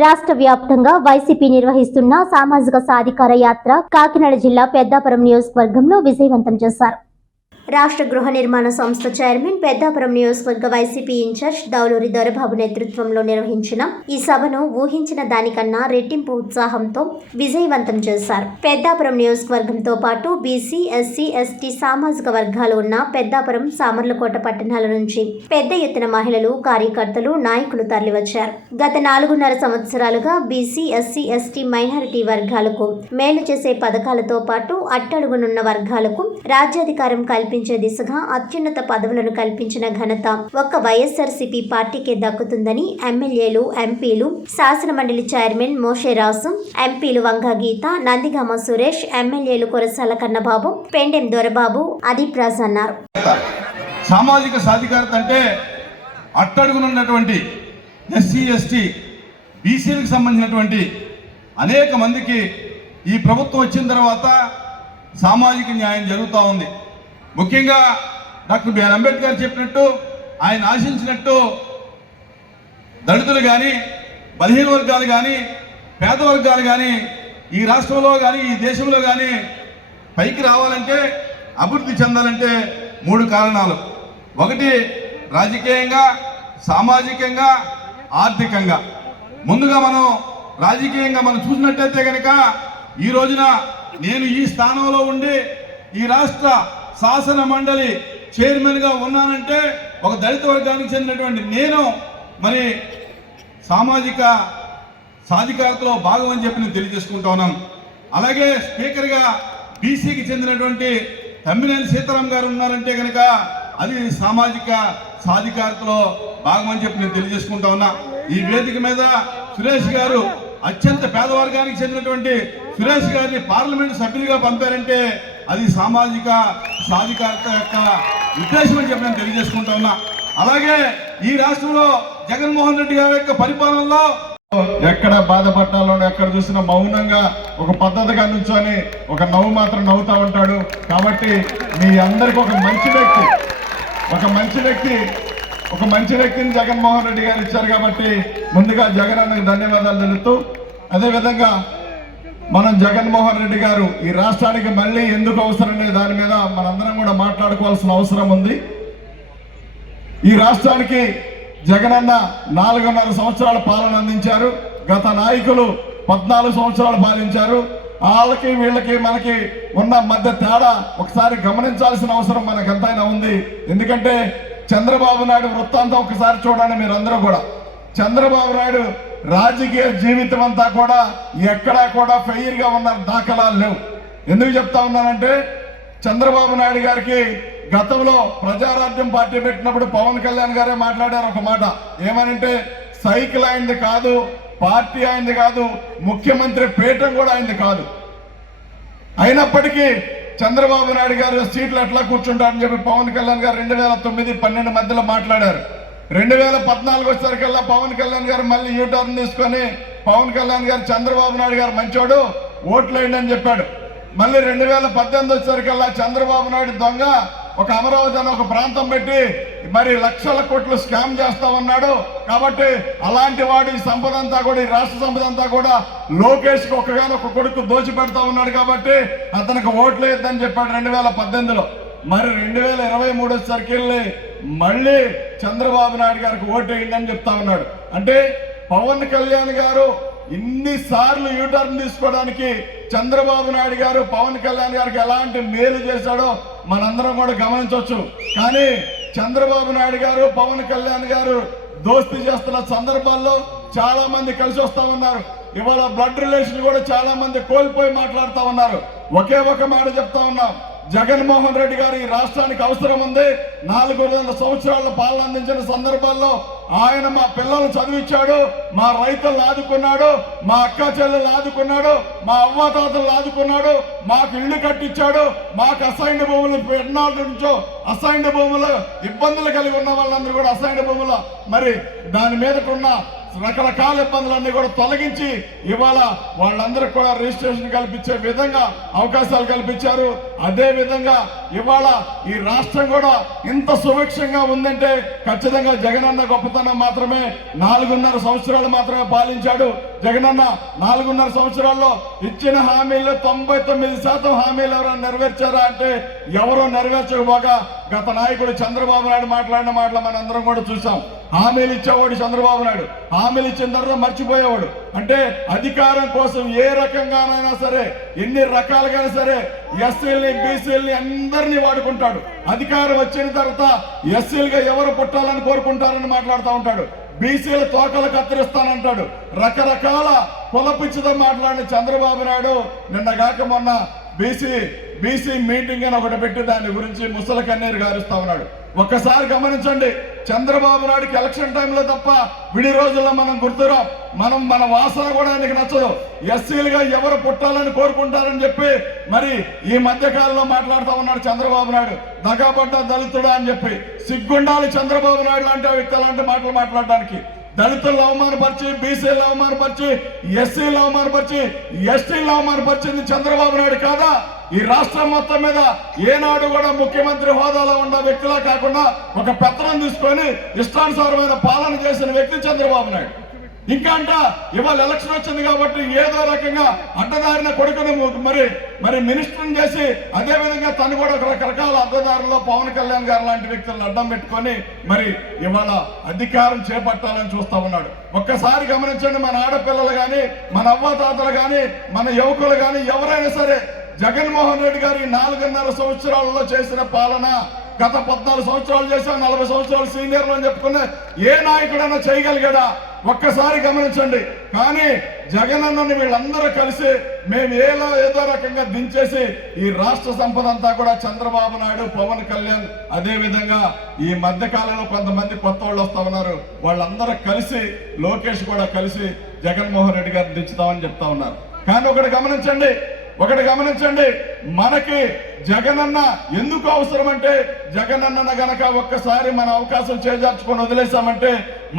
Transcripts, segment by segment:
రాష్ట్ర వ్యాప్తంగా వైసీపీ నిర్వహిస్తున్న సామాజిక సాధికార యాత్ర కాకినాడ జిల్లా పెద్దాపురం నియోజకవర్గంలో విజయవంతం చేశారు. రాష్ట్ర గృహ నిర్మాణ సంస్థ చైర్మన్, పెద్దాపురం నియోజకవర్గ వైసీపీ ఇన్ఛార్జ్ దౌలూరి దొరబాబు నేతృత్వంలో నిర్వహించిన ఈ సభను ఊహించిన దానికన్నా రెట్టింపు ఉత్సాహంతో విజయవంతం చేశారు. పెద్దాపురం నియోజకవర్గంతో పాటు బీసీ, ఎస్సీ, ఎస్టీ సామాజిక వర్గాలు ఉన్న పెద్దాపురం, సామర్లకోట పట్టణాల నుంచి పెద్ద ఎత్తున మహిళలు, కార్యకర్తలు, నాయకులు తరలివచ్చారు. గత 4.5 సంవత్సరాలుగా బీసీ, ఎస్సీ, ఎస్టీ మైనారిటీ వర్గాలకు మేలు చేసే పథకాలతో పాటు అట్టడుగునున్న వర్గాలకు రాజ్యాధికారం కల్పించే దిశగా అత్యున్నత పదవులను కల్పించిన ఘనత ఒక్క వైఎస్ఆర్సీపీ పార్టీకే దక్కుతుందని ఎమ్మెల్యేలు, ఎంపీలు, శాసనమండలి చైర్మన్ మోషేరాసు, ఎంపీలు వంగా గీత, నందిగామ సురేష్, ఎమ్మెల్యేలు కురసాల కన్నబాబు, పెండెం దొరబాబు, అదీప్ రాజ్ అన్నారు. సామాజిక సాధికారత అంటే అట్టడుగునున్నటువంటి ఎస్సీ, ఎస్టీ, బీసీలకు సంబంధించినటువంటి అనేక మందికి ఈ ప్రభుత్వం వచ్చిన తర్వాత సామాజిక న్యాయం జరుగుతూ ఉంది. ముఖ్యంగా డాక్టర్ బిఆర్ అంబేద్కర్ చెప్పినట్టు, ఆయన ఆశించినట్టు దళితులు కానీ, బలహీన వర్గాలు కానీ, పేద వర్గాలు కానీ ఈ రాష్ట్రంలో కానీ ఈ దేశంలో కానీ పైకి రావాలంటే, అభివృద్ధి చెందాలంటే 3 కారణాలు. ఒకటి రాజకీయంగా, సామాజికంగా, ఆర్థికంగా. ముందుగా మనం రాజకీయంగా మనం చూసినట్టయితే కనుక ఈ రోజున నేను ఈ స్థానంలో ఉండి ఈ రాష్ట్ర శాసన మండలి చైర్మన్గా ఉన్నానంటే ఒక దళిత వర్గానికి చెందినటువంటి నేను మరి సామాజిక సాధికారతలో భాగం అని చెప్పి నేను తెలియజేసుకుంటా ఉన్నాను. అలాగే స్పీకర్గా బీసీకి చెందినటువంటి తమ్మినేని సీతారాం గారు ఉన్నారంటే కనుక అది సామాజిక సాధికారతలో భాగం అని చెప్పి నేను తెలియజేసుకుంటా ఉన్నా. ఈ వేదిక మీద సురేష్ గారు అత్యంత పేదవర్గానికి చెందినటువంటి సురేష్ గారిని పార్లమెంట్ సభ్యులుగా పంపారంటే అది సామాజిక సాధికారత యొక్క ఉద్దేశం అని చెప్పి నేను తెలియజేసుకుంటా ఉన్నా. అలాగే ఈ రాష్ట్రంలో జగన్మోహన్ రెడ్డి గారి యొక్క పరిపాలనలో ఎక్కడ బాధపడ్డాలో ఎక్కడ చూసినా మౌనంగా ఒక పద్ధతిగా నుంచొని ఒక నవ్వు మాత్రం నవ్వుతూ ఉంటాడు. కాబట్టి మీ అందరికి ఒక మంచి వ్యక్తిని జగన్మోహన్ రెడ్డి గారు ఇచ్చారు. కాబట్టి ముందుగా జగన్ అన్నకు ధన్యవాదాలు తెలుపుతూ, అదేవిధంగా మనం జగన్మోహన్ రెడ్డి గారు ఈ రాష్ట్రానికి మళ్ళీ ఎందుకు అవసరం అనే దాని మీద మనందరం కూడా మాట్లాడుకోవాల్సిన అవసరం ఉంది. ఈ రాష్ట్రానికి జగనన్న 4.5 సంవత్సరాల పాలన అందించారు. గత నాయకులు 14 సంవత్సరాలు పాలించారు. వాళ్ళకి వీళ్ళకి మనకి ఉన్న మధ్య తేడా ఒకసారి గమనించాల్సిన అవసరం మనకెంతైనా ఉంది. ఎందుకంటే చంద్రబాబు నాయుడు వృత్తాంతం ఒకసారి చూడండి మీరందరూ కూడా. చంద్రబాబు నాయుడు రాజకీయ జీవితం అంతా కూడా ఎక్కడా కూడా ఫెయిర్గా ఉన్న దాఖలాలు లేవు. ఎందుకు చెప్తా ఉన్నానంటే చంద్రబాబు నాయుడు గారికి గతంలో ప్రజారాజ్యం పార్టీ పెట్టినప్పుడు పవన్ కళ్యాణ్ గారే మాట్లాడారు ఒక మాట. ఏమనంటే సైకిల్ అయింది కాదు, పార్టీ అయింది కాదు, ముఖ్యమంత్రి పీఠం కూడా అయింది కాదు. అయినప్పటికీ చంద్రబాబు నాయుడు గారు సీట్లు ఎట్లా కూర్చుంటారని చెప్పి పవన్ కళ్యాణ్ గారు 2009-12 మధ్యలో మాట్లాడారు. 2014 వచ్చేసరికల్లా పవన్ కళ్యాణ్ గారు మళ్ళీ యూటర్న్ తీసుకొని పవన్ కళ్యాణ్ గారు చంద్రబాబు నాయుడు గారు మంచోడు ఓట్లు వేయండి అని చెప్పాడు. మళ్ళీ 2018 వచ్చేసరికల్లా చంద్రబాబు నాయుడు దొంగ ఒక అమరావతి అని ఒక ప్రాంతం పెట్టి మరి లక్షల కోట్లు స్కామ్ చేస్తా ఉన్నాడు. కాబట్టి అలాంటి వాడు ఈ సంపద అంతా కూడా, ఈ రాష్ట్ర సంపద అంతా కూడా లోకేష్కి ఒక్కగానొక్క కొడుకు దోచి పెడతా ఉన్నాడు. కాబట్టి అతనికి ఓట్లు వేయద్దని చెప్పాడు 2018లో. మరి 2023 వచ్చేసరికి మళ్ళీ చంద్రబాబు నాయుడు గారికి ఓటు వేయండి చెప్తా ఉన్నాడు. అంటే పవన్ కళ్యాణ్ గారు ఇన్నిసార్లు యూటర్న్ తీసుకోవడానికి చంద్రబాబు నాయుడు గారు పవన్ కళ్యాణ్ గారికి ఎలాంటి మేలు చేశాడో మనందరం కూడా గమనించవచ్చు. కానీ చంద్రబాబు నాయుడు గారు పవన్ కళ్యాణ్ గారు దోస్తీ చేస్తున్న సందర్భాల్లో చాలా మంది కలిసి వస్తా ఉన్నారు. ఇవాళ బ్లడ్ రిలేషన్ కూడా చాలా మంది కోల్పోయి మాట్లాడుతూ ఉన్నారు. ఒకే ఒక మాట చెప్తా ఉన్నాం, జగన్మోహన్ రెడ్డి గారు ఈ రాష్ట్రానికి అవసరం ఉంది. 4.5 సంవత్సరాల పాలన అందించిన సందర్భాల్లో ఆయన మా పిల్లలను చదివించాడు, మా రైతులను ఆదుకున్నాడు, మా అక్క చెల్లెలను ఆదుకున్నాడు, మా అవ్వాతాతలను ఆదుకున్నాడు, మాకు ఇళ్లు కట్టించాడు, మాకు అసైన్డ్ భూములు ఎన్నాళ్ళ నుంచో అసైన్డ్ భూములు ఇబ్బందులు కలిగి ఉన్న వాళ్ళందరూ కూడా అసైన్డ్ భూములు మరి దాని మీదకున్న రకరకాల ఇబ్బందులన్నీ కూడా తొలగించి ఇవాళ వాళ్ళందరికీ కూడా రిజిస్ట్రేషన్ కల్పించే విధంగా అవకాశాలు కల్పించారు. అదే విధంగా ఇవాళ ఈ రాష్ట్రం కూడా ఇంత సుభిక్షంగా ఉందంటే ఖచ్చితంగా జగనన్న గొప్పతనం మాత్రమే. 4.5 సంవత్సరాలు మాత్రమే పాలించాడు జగనన్న. 4.5 సంవత్సరాల్లో ఇచ్చిన హామీలు 99% హామీలు ఎవరైనా నెరవేర్చారా అంటే ఎవరో నెరవేర్చకపోగా గత నాయకుడు చంద్రబాబు నాయుడు మాట్లాడిన మాటలు మనందరం కూడా చూసాం. హామీలు ఇచ్చేవాడు చంద్రబాబు నాయుడు, హామీలు ఇచ్చిన తర్వాత మర్చిపోయేవాడు. అంటే అధికారం కోసం ఏ రకంగానైనా సరే, ఎన్ని రకాలుగా సరే ఎస్సీల్ని బీసీల్ని అందరినీ వాడుకుంటాడు. అధికారం వచ్చిన తర్వాత ఎస్సీలుగా ఎవరు పుట్టాలని కోరుకుంటారని మాట్లాడుతూ ఉంటాడు. బీసీల తోకలు కత్తిరిస్తానంటాడు. రకరకాల కులపిచ్చితో మాట్లాడిన చంద్రబాబు నాయుడు నిన్నగాక మొన్న బీసీ మీటింగ్ అని ఒకటి పెట్టి దాని గురించి ముసల కన్నీరు గారుస్తా ఉన్నాడు. ఒక్కసారి గమనించండి, చంద్రబాబు నాయుడుకి ఎలక్షన్ టైంలో తప్ప విడి రోజుల్లో మనం గుర్తురాం. మన వాసన కూడా ఆయనకి నచ్చదు. ఎస్సీలుగా ఎవరు పుట్టాలని కోరుకుంటారని చెప్పి మరి ఈ మధ్య కాలంలో మాట్లాడుతూ ఉన్నాడు చంద్రబాబు నాయుడు. దగాపడ్డ దళితుడా అని చెప్పి. సిగ్గుండాలి చంద్రబాబు నాయుడు లాంటి వ్యక్తి అలాంటి మాటలు మాట్లాడడానికి. దళితులను అవమానపరిచి, బీసీలను అవమానపరిచి, ఎస్సీలను అవమానపరిచి, ఎస్టీలను అవమానపరిచింది చంద్రబాబు నాయుడు కాదా? ఈ రాష్ట్రం మొత్తం మీద ఏనాడు కూడా ముఖ్యమంత్రి హోదాలో ఉన్న వ్యక్తిలా కాకుండా ఒక పెత్తనం తీసుకొని ఇష్టానుసారమైన పాలన చేసిన వ్యక్తి చంద్రబాబు నాయుడు. ఇంకా అంట ఇవాళ ఎలక్షన్ వచ్చింది కాబట్టి ఏదో రకంగా అడ్డదారిన కొడుకుని మరి మినిస్టర్ని చేసి, అదే విధంగా తను కూడా రకరకాల అడ్డదారుల్లో పవన్ కళ్యాణ్ గారు లాంటి వ్యక్తులను అడ్డం పెట్టుకొని మరి ఇవాళ అధికారం చేపట్టాలని చూస్తా ఉన్నాడు. ఒక్కసారి గమనించండి, మన ఆడపిల్లలు కానీ, మన అవ్వాతాతలు కానీ, మన యువకులు కానీ ఎవరైనా సరే జగన్మోహన్ రెడ్డి గారు 4.5 సంవత్సరాలలో చేసిన పాలన, గత 14 సంవత్సరాలు చేశాం, 40 సంవత్సరాలు సీనియర్లు అని చెప్పుకునే ఏ నాయకుడైనా చేయగలిగాడా? ఒక్కసారి గమనించండి. కానీ జగనన్నని వీళ్ళందరూ కలిసి మేము ఏదో రకంగా దించేసి ఈ రాష్ట్ర సంపద అంతా కూడా చంద్రబాబు నాయుడు, పవన్ కళ్యాణ్, అదే విధంగా ఈ మధ్య కాలంలో కొంతమంది కొత్త వాళ్ళు వస్తా ఉన్నారు, వాళ్ళందరూ కలిసి లోకేష్ కూడా కలిసి జగన్మోహన్ రెడ్డి గారిని దించుతామని చెప్తా ఉన్నారు. కానీ ఒకటి గమనించండి, మనకి జగనన్న ఎందుకు అవసరం అంటే, జగనన్న గనక ఒక్కసారి మన అవకాశం చేజార్చుకొని వదిలేసామంటే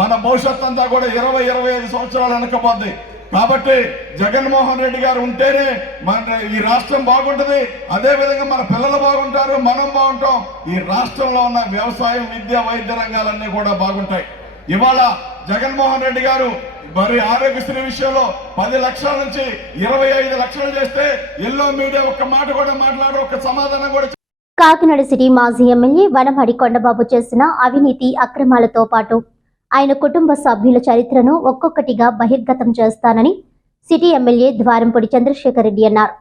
మన భవిష్యత్ అంతా కూడా 20-25 సంవత్సరాలు వెనకపోద్ది. కాబట్టి జగన్మోహన్ రెడ్డి గారు ఉంటేనే మన ఈ రాష్ట్రం బాగుంటుంది. అదే విధంగా మన పిల్లలు బాగుంటారు, మనం బాగుంటాం. ఈ రాష్ట్రంలో ఉన్న వ్యవసాయం, విద్య, వైద్య రంగాలన్నీ కూడా బాగుంటాయి. ఇవాళ జగన్మోహన్ రెడ్డి గారు మరి ఆరోగ్యశ్రీ విషయంలో 10 లక్షల నుంచి 25 లక్షలు చేస్తే ఎల్లో మీడియా ఒక్క మాట కూడా మాట్లాడరు, ఒక్క సమాధానం కూడా. కాకినాడ సిటీ మాజీ ఎమ్మెల్యే వనమాడి కొండబాబు చేసిన అవినీతి అక్రమాలతో పాటు ఆయన కుటుంబ సభ్యుల చరిత్రను ఒక్కొక్కటిగా బహిర్గతం చేస్తానని సిటీ ఎమ్మెల్యే ద్వారంపూడి చంద్రశేఖర్ రెడ్డి అన్నారు.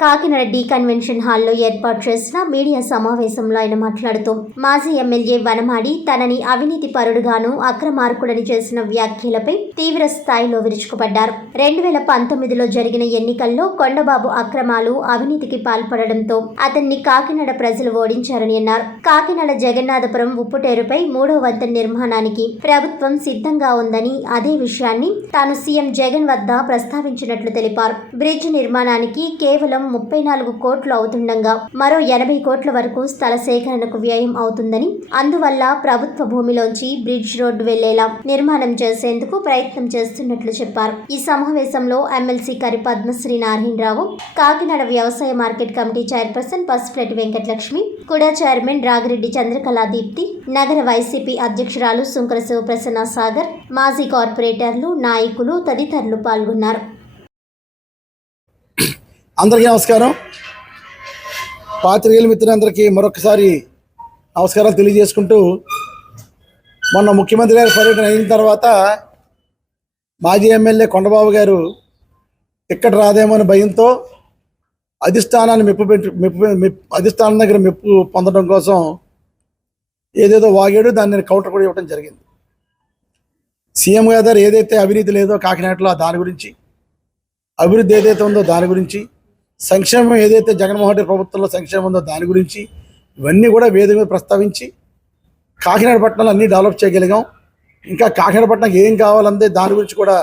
కాకినాడ డి కన్వెన్షన్ హాల్లో ఏర్పాటు చేసిన మీడియా సమావేశంలో ఆయన మాట్లాడుతూ మాజీ ఎమ్మెల్యే వనమాడి తనని అవినీతి పరుడుగాను అక్రమార్కుడని చేసిన వ్యాఖ్యలపై తీవ్ర స్థాయిలో విరుచుకుపడ్డారు. 2019లో జరిగిన ఎన్నికల్లో కొండబాబు అక్రమాలు, అవినీతికి పాల్పడడంతో అతన్ని కాకినాడ ప్రజలు ఓడించారని అన్నారు. కాకినాడ జగన్నాథపురం ఉప్పుటేరుపై 3వ వంతెన నిర్మాణానికి ప్రభుత్వం సిద్ధంగా ఉందని, అదే విషయాన్ని తాను సీఎం జగన్ వద్ద ప్రస్తావించినట్లు తెలిపారు. బ్రిడ్జ్ నిర్మాణానికి కేవలం 34 కోట్లు అవుతుండగా మరో 80 కోట్ల వరకు స్థల సేకరణకు వ్యయం అవుతుందని, అందువల్ల ప్రభుత్వ భూమిలోంచి బ్రిడ్జ్ రోడ్డు వెళ్లేలా నిర్మాణం చేసేందుకు ప్రయత్నం చేస్తున్నట్లు చెప్పారు. ఈ సమావేశంలో ఎమ్మెల్సీ కరి పద్మశ్రీ నారాయణరావు, కాకినాడ వ్యవసాయ market committee chairperson Pasupuletti Venkatalakshmi, కుడా చైర్మన్ రాగిరెడ్డి చంద్రకళా దీప్తి, నగర వైసీపీ అధ్యక్షురాలు సుంకర శివప్రసన్న సాగర్, మాజీ కార్పొరేటర్లు, నాయకులు తదితరులు పాల్గొన్నారు. అందరికీ నమస్కారం. పాత్రికేయుల మిత్రులందరికీ మరొకసారి నమస్కారాలు తెలియజేసుకుంటూ, మొన్న ముఖ్యమంత్రి గారి పర్యటన అయిన తర్వాత మాజీ ఎమ్మెల్యే కొండబాబు గారు టిక్కెట్ రాదేమో అని భయంతో అధిష్టానాన్ని అధిష్టానం దగ్గర మెప్పు పొందడం కోసం ఏదేదో వాగాడు. దాన్ని కౌంటర్ కూడా ఇవ్వడం జరిగింది. సీఎం గారు ఏదైతే అవినీతి లేదో కాకినాడలో దాని గురించి, అభివృద్ధి ఏదైతే ఉందో దాని గురించి, సంక్షేమం ఏదైతే జగన్మోహన్ రెడ్డి ప్రభుత్వంలో సంక్షేమం ఉందో దాని గురించి, ఇవన్నీ కూడా వేదిక మీద ప్రస్తావించి కాకినాడ పట్టణంలో అన్నీ డెవలప్ చేయగలిగాం. ఇంకా కాకినాడ పట్టణంకి ఏం కావాలంటే దాని గురించి కూడా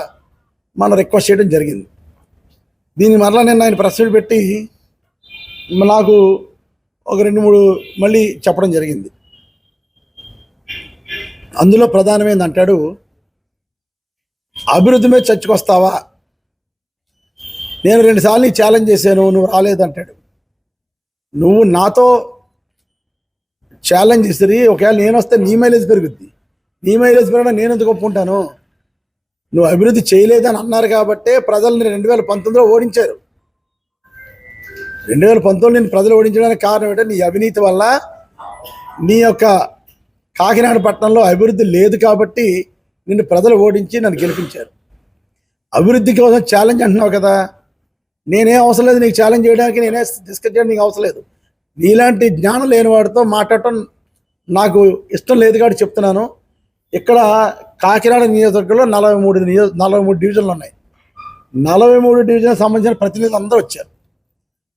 మనం రిక్వెస్ట్ చేయడం జరిగింది. దీని మరలా నేను ఆయన ప్రెస్ మీట్ పెట్టి నాకు ఒక 2-3 మళ్ళీ చెప్పడం జరిగింది. అందులో ప్రధానమైంది అంటాడు, అభివృద్ధి మీద చర్చకొస్తావా? నేను 2 సార్లు ఛాలెంజ్ చేశాను, నువ్వు రాలేదంటాడు. నువ్వు నాతో ఛాలెంజ్ ఇస్తుంది, ఒకవేళ నేను వస్తే నీ మైలేజ్ పెరుగుద్ది. నీ మైలేజ్ పెరగడం నేను ఎందుకు ఒప్పుకుంటాను? నువ్వు అభివృద్ధి చేయలేదని అన్నారు కాబట్టే ప్రజల్ని 2019లో ఓడించారు. 2019 నేను ప్రజలు ఓడించడానికి కారణం ఏంటంటే నీ అవినీతి వల్ల. నీ యొక్క కాకినాడ పట్టణంలో అభివృద్ధి లేదు కాబట్టి నిన్ను ప్రజలు ఓడించి నన్ను గెలిపించారు. అభివృద్ధి కోసం ఛాలెంజ్ అంటున్నావు కదా, నేనేం అవసరం లేదు నీకు ఛాలెంజ్ చేయడానికి, నేనే డిస్కస్ చేయడానికి నీకు అవసరం లేదు. నీలాంటి జ్ఞానం లేని వాడితో మాట్లాడటం నాకు ఇష్టం లేదు కాబట్టి చెప్తున్నాను. ఇక్కడ కాకినాడ నియోజకవర్గంలో 43 డివిజన్లు ఉన్నాయి. 43 డివిజన్ సంబంధించిన ప్రతినిధులు అందరూ వచ్చారు.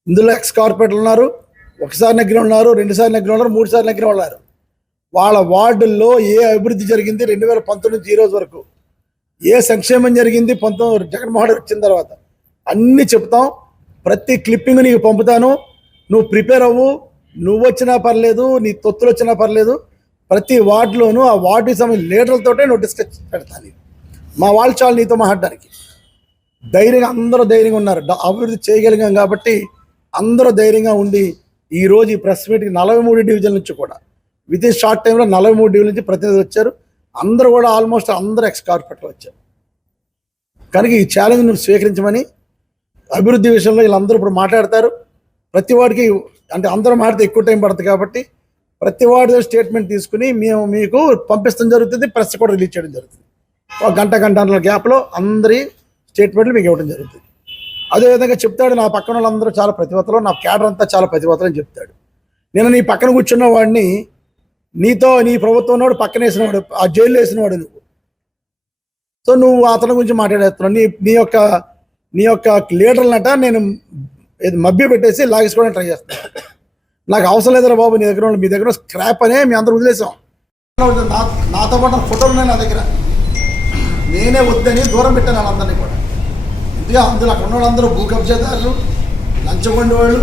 ఇందులో ఎక్స్ కార్పొరేటర్లు ఉన్నారు, ఒకసారి నెగ్గిన ఉన్నారు, 2 సార్లు నెగ్గిన ఉన్నారు, 3 సార్లు నెగ్గిన ఉన్నారు. వాళ్ళ వార్డుల్లో ఏ అభివృద్ధి జరిగింది 2019 నుంచి ఈ రోజు వరకు, ఏ సంక్షేమం జరిగింది జగన్మోహన్ రెడ్డి వచ్చిన తర్వాత అన్నీ చెప్తాం. ప్రతి క్లిప్పింగ్ నీకు పంపుతాను. నువ్వు ప్రిపేర్ అవ్వు. నువ్వు వచ్చినా పర్లేదు, నీ తొత్తులు వచ్చినా పర్లేదు. ప్రతి వార్డులోనూ ఆ వార్డుకి సంబంధించిన లీడర్లతోటే నువ్వు డిస్కస్ పెడతాను. మా వాళ్ళు చాలు నీతో మాట్లాడడానికి. ధైర్యంగా అందరూ ధైర్యంగా ఉన్నారు. అభివృద్ధి చేయగలిగాం కాబట్టి అందరూ ధైర్యంగా ఉండి ఈరోజు ఈ ప్రెస్ మీట్కి 43 డివిజన్ నుంచి కూడా విత్ ఇన్ షార్ట్ టైంలో 43 డివిజన్ నుంచి ప్రతినిధులు వచ్చారు. అందరూ కూడా ఆల్మోస్ట్ అందరూ ఎక్స్ కార్పొరేటర్లు వచ్చారు. కనుక ఈ ఛాలెంజ్ నువ్వు స్వీకరించమని. అభివృద్ధి విషయంలో వీళ్ళందరూ ఇప్పుడు మాట్లాడతారు. ప్రతి వాడికి అంటే అందరూ మాట్లాడితే ఎక్కువ టైం పడుతుంది కాబట్టి ప్రతి వాడి స్టేట్మెంట్ తీసుకుని మేము మీకు పంపిస్తాం జరుగుతుంది. ప్రెస్ కూడా రిలీజ్ చేయడం జరుగుతుంది. ఒక గంటన్నర గ్యాప్లో అందరి స్టేట్మెంట్లు మీకు ఇవ్వడం జరుగుతుంది. అదేవిధంగా చెప్తాడు, నా పక్కన వాళ్ళందరూ చాలా ప్రతిభతలు, నా క్యాడర్ అంతా చాలా ప్రతిభతలు అని చెప్తాడు. నేను నీ పక్కన కూర్చున్న వాడిని, నీతో నీ ప్రభుత్వం వాడు పక్కన వేసినవాడు, ఆ జైల్లో వేసినవాడు నువ్వు. సో నువ్వు అతని గురించి మాట్లాడేస్తున్నావు. నీ యొక్క లీడర్లనట నేను మభ్య పెట్టేసి లాగేసుకోవడానికి ట్రై చేస్తాను. నాకు అవసరం లేదురా బాబు, మీ దగ్గర స్క్రాప్ అనే మీ అందరూ వదిలేసాం. నాతో పాటు ఫోటోలు ఉన్నాయి నా దగ్గర. నేనే వద్దని దూరం పెట్టాను వాళ్ళందరినీ కూడా. ఇందులో అక్కడ ఉన్న వాళ్ళందరూ భూ కబ్జాదారులు, లంచగొండి వాళ్ళు,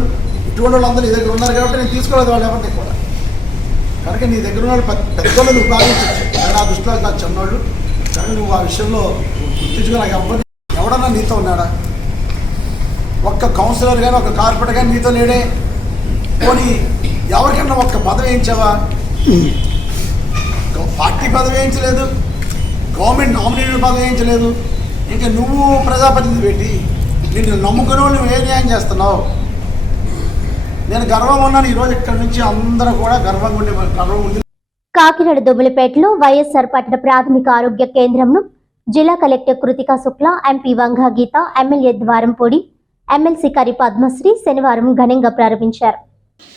ఇటువంటి వాళ్ళందరూ నీ దగ్గర ఉన్నారు కాబట్టి నేను తీసుకోలేదు వాళ్ళు ఎవరిని కూడా. కనుక నీ దగ్గర ఉన్న వాళ్ళు పెద్దోళ్ళు నువ్వు భావించవచ్చు. నా దృష్టిలో నాకు చిన్నవాళ్ళు. కానీ నువ్వు ఆ విషయంలో గుర్తించుకో. నాకు ఎవడన్నా నీతో ఉన్నాడా? ఒక్క కౌన్సిలర్ కానీ ఒక కార్పొరేటర్ కానీ నీతో లేడే? పోనీ ఎవరికన్నా ఒక్క పదవి వేయించావా? పార్టీ పదవి వేయించలేదు, గవర్నమెంట్ నామినేటెడ్ పదవి వేయించలేదు. ఇంకా నువ్వు ప్రజాప్రతినిధి పెట్టి నిన్ను నమ్ముకుని నువ్వు ఏ న్యాయం చేస్తున్నావు? నేను గర్వంగా ఉన్నాను. ఈరోజు ఇక్కడ నుంచి అందరూ కూడా గర్వం ఉంది. కాకినాడ దుబ్బలపేటలో వైఎస్ఆర్ పట్టణ ప్రాథమిక ఆరోగ్య కేంద్రంను జిల్లా కలెక్టర్ కృతికా శుక్లా, ఎంపీ వంగా గీత, ఎమ్మెల్యే ద్వారంపూడి, ఎమ్మెల్సీ కరి పద్మశ్రీ శనివారం ఘనంగా ప్రారంభించారు.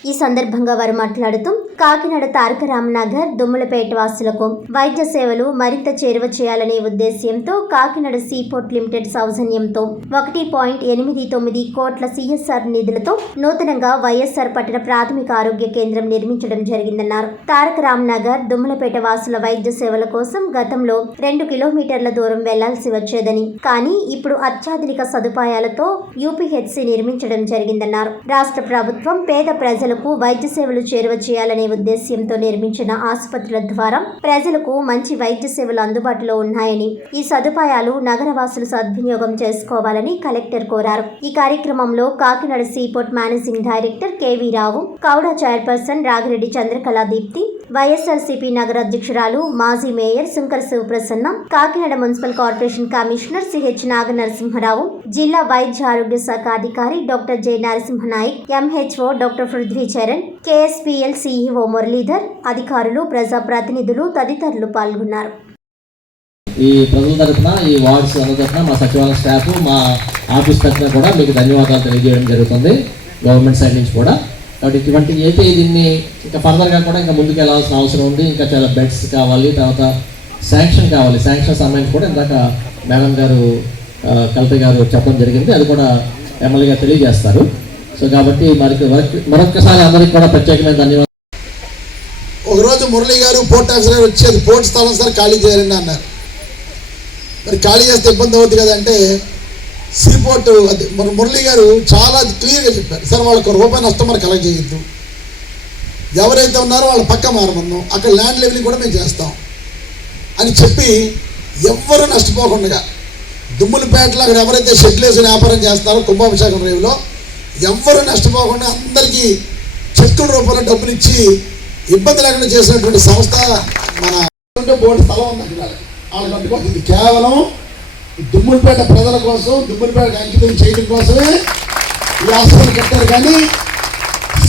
ఈ సందర్భంగా వారు మాట్లాడుతూ కాకినాడ తారక రామనగర్ దుమ్మలపేట వాసులకు వైద్య సేవలు మరింత చేరువ చేయాలనే ఉద్దేశ్యంతో కాకినాడ సీపోర్ట్ లిమిటెడ్ సౌజన్యంతో 1.89 కోట్ల సిఎస్ఆర్ నిధులతో నూతనంగా వైఎస్ఆర్ పట్టణ ప్రాథమిక ఆరోగ్య కేంద్రం నిర్మించడం జరిగిందన్నారు. తారక రామనగర్ దుమ్మలపేట వాసుల వైద్య సేవల కోసం గతంలో 2 కిలోమీటర్ల దూరం వెళ్లాల్సి వచ్చేదని, కానీ ఇప్పుడు అత్యాధునిక సదుపాయాలతో యూపీహెచ్సి నిర్మించడం జరిగిందన్నారు. రాష్ట్ర ప్రభుత్వం పేద ప్రజలకు వైద్య సేవలు చేరువ చేయాలనే ఉద్దేశ్యంతో నిర్మించిన ఆసుపత్రుల ద్వారా ప్రజలకు మంచి వైద్య సేవలు అందుబాటులో ఉన్నాయని, ఈ సదుపాయాలు నగరవాసులు సద్వినియోగం చేసుకోవాలని కలెక్టర్ కోరారు. ఈ కార్యక్రమంలో Kakinada seaport managing director KV Rao, కౌడ చైర్పర్సన్ రాగిరెడ్డి చంద్రకళా దీప్తి, వైఎస్ఆర్సీపీ నగర అధ్యక్షురాలు మాజీ mayor Sunkara Sivaprasanna, Kakinada municipal corporation commissioner CH Naga Narasimha Rao, జిల్లా వైద్య ఆరోగ్య శాఖ అధికారి doctor J Narasimha Nayak, MHO doctor Prithvi Charan, KSPL CEO Muralidhar, అధికారులు, ప్రజాప్రతినిధులు తదితరులు పాల్గొన్నారు. ఈ ప్రజల తరఫున, ఈ వార్డ్స్ తరఫున, మా సచివాలయ స్టాఫ్, మా ఆఫీస్ తరఫున కూడా మీకు ధన్యవాదాలు తెలియజేయడం జరుగుతుంది, గవర్నమెంట్ సైడ్ నుంచి కూడా. కాబట్టి ఇటువంటి అయితే దీన్ని ఇంకా ఫర్దర్గా కూడా ఇంకా ముందుకు వెళ్ళాల్సిన అవసరం ఉంది. ఇంకా చాలా బెడ్స్ కావాలి, తర్వాత శాంక్షన్ కావాలి. శాంక్షన్ సంబంధించి కూడా ఇందాక మేడం గారు, కలెక్టర్ గారు చెప్పడం జరిగింది, అది కూడా ఎమ్మెల్యే గారు తెలియజేస్తారు. సో కాబట్టి మరొకసారి అందరికీ కూడా ప్రత్యేకమైన ధన్యవాదాలు. ఒకరోజు మురళి గారు పోర్ట్ ఆఫీసర్ గారు వచ్చేది, పోర్ట్ స్థలం సార్ ఖాళీ చేయాలండి అన్నారు. మరి ఖాళీ చేస్తే ఇబ్బంది అవుతుంది కదంటే సీపోర్ట్ అది మురళి గారు చాలా క్లియర్గా చెప్పారు, సార్ వాళ్ళకి ₹1 నష్టం మరి కలెక్ట్ చేయొద్దు, ఎవరైతే ఉన్నారో వాళ్ళ పక్క మారమన్నాం, అక్కడ ల్యాండ్ లెవెలింగ్ కూడా మేము చేస్తాం అని చెప్పి ఎవ్వరూ నష్టపోకుండా దుమ్ములపేటలో అక్కడ ఎవరైతే షెడ్లు వేసి వ్యాపారం చేస్తారో కుంభాభిషేకం రేవులో ఎవ్వరూ నష్టపోకుండా అందరికీ చెక్కుల రూపంలో డబ్బులు ఇచ్చి ఇబ్బంది లేకుండా చేసినటువంటి సంస్థ మన బోర్డు స్థలం ఉంది అక్కడ వాళ్ళకి అందుకోసం కేవలం దుమ్ములపేట ప్రజల కోసం దుమ్ములపేటకు అంకితం చేయడం కోసమే ఈ హాస్పిటల్ కట్టారు, కానీ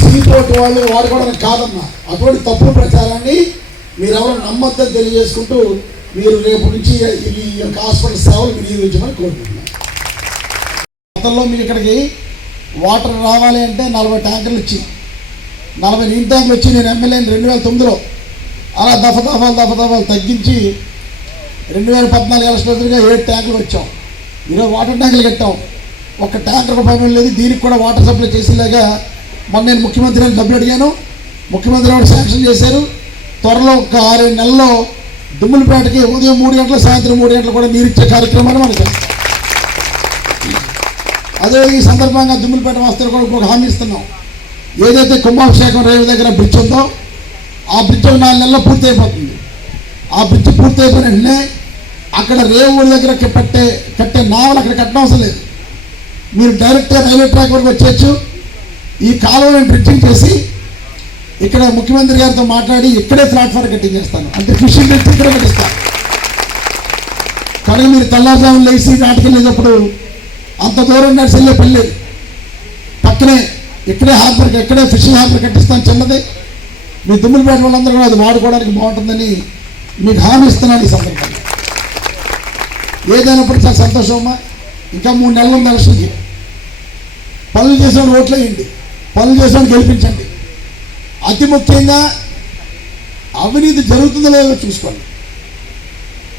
సీపోర్ట్ వాళ్ళు వాడుకోవడానికి కాదన్నా. అటువంటి తప్పుడు ప్రచారాన్ని మీరెవరు నమ్మొద్దని తెలియజేసుకుంటూ మీరు రేపు నుంచి ఈ యొక్క హాస్పిటల్ సేవలు వినియోగించమని కోరుకుంటున్నాను. గతంలో మీకు ఇక్కడికి వాటర్ రావాలి అంటే 40 ట్యాంకర్లు వచ్చి 40 నీటి ట్యాంకులు వచ్చి నేను ఎమ్మెల్యేని 2009లో అలా దఫదఫాలు తగ్గించి 2014 ఎలక్షన్గా 7 ట్యాంకులు వచ్చాం. ఈరోజు వాటర్ ట్యాంకులు కట్టాం. ఒక ట్యాంకర్ పైన లేదు, దీనికి కూడా వాటర్ సప్లై చేసేలాగా మొన్న నేను ముఖ్యమంత్రిని డబ్బులు అడిగాను. ముఖ్యమంత్రి కూడా శాంక్షన్ చేశారు. త్వరలో ఒక 6-7 నెలల్లో దుమ్ములపేటకి ఉదయం 3 గంటలు సాయంత్రం 3 గంటలు కూడా నీరు ఇచ్చే కార్యక్రమాన్ని మనం చేస్తాం. అదే ఈ సందర్భంగా దుమ్ములపేట వాస్తవం కూడా ఒక హామీ ఇస్తున్నాం. ఏదైతే కుంభాభిషేకం రేవు దగ్గర బ్రిడ్జ్ ఉందో ఆ బ్రిడ్జ్ 4 నెలల్లో పూర్తి అయిపోతుంది. ఆ బ్రిడ్జ్ పూర్తి అయిపోయిన వెంటనే అక్కడ రేవు దగ్గర కట్టే నావలు అక్కడ కట్టనవసరం లేదు. మీరు డైరెక్ట్గా రైల్వే ట్రాక్ వరకు వచ్చేయచ్చు. ఈ కాలువని బ్రిడ్జింగ్ చేసి ఇక్కడ ముఖ్యమంత్రి గారితో మాట్లాడి ఇక్కడే ప్లాట్ఫామ్ కట్టింగ్ చేస్తాను, అంటే ఫిషింగ్ బ్రిడ్జ్ ఇక్కడ కట్టిస్తాను. కానీ మీరు తెల్లారుజాములు లేచి నాటికి వెళ్ళేటప్పుడు అంత దూరం నడిచి వెళ్ళే పెళ్ళి పక్కనే ఇక్కడే హార్బర్, ఇక్కడే ఫిషింగ్ హార్బర్ కట్టిస్తాను చిన్నది. మీ దుమ్ములపేట వాళ్ళందరూ కూడా అది వాడుకోవడానికి బాగుంటుందని మీకు హామీ ఇస్తున్నాను. ఈ సందర్భంగా ఏదైనప్పుడు చాలా సంతోషం అమ్మా. ఇంకా 3 నెలల ముందు ఎలక్షన్కి పనులు చేసేవాడు ఓట్లు వేయండి, పనులు చేసేవాడు గెలిపించండి. అతి ముఖ్యంగా అవినీతి జరుగుతుందో లేదో చూసుకోండి.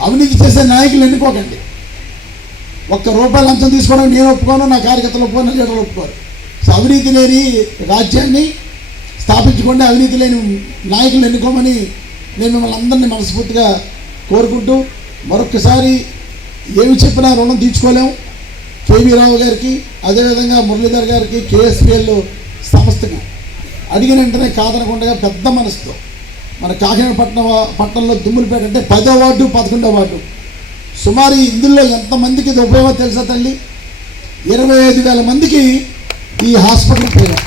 అవినీతి చేసే నాయకులు ఎన్నుకోకండి. ₹1 లంచం తీసుకోవడానికి నేను ఒప్పుకోను, నా కార్యకర్తలు ఒప్పుకోను, లీడర్లు ఒప్పుకోరు. సో అవినీతి లేని రాజ్యాన్ని స్థాపించుకోండి, అవినీతి లేని నాయకులను ఎన్నుకోమని నేను మిమ్మల్ని అందరినీ మనస్ఫూర్తిగా కోరుకుంటూ మరొకసారి ఏమి చెప్పినా రుణం తీర్చుకోలేము. కేవీ రావు గారికి, అదేవిధంగా మురళీధర్ గారికి, కేఎస్పిఎల్ సంస్థకి అడిగిన వెంటనే కాదనకుండా పెద్ద మనసుతో మన కాకినాడ పట్టణంలో దుమ్ములపేట అంటే 10వ వార్డు 11వ వార్డు సుమారు ఇందులో ఎంతమందికి ఇది ఉపయోగం తెలుసా తల్లి? 25,000 మందికి ఈ హాస్పిటల్ ఉపయోగం.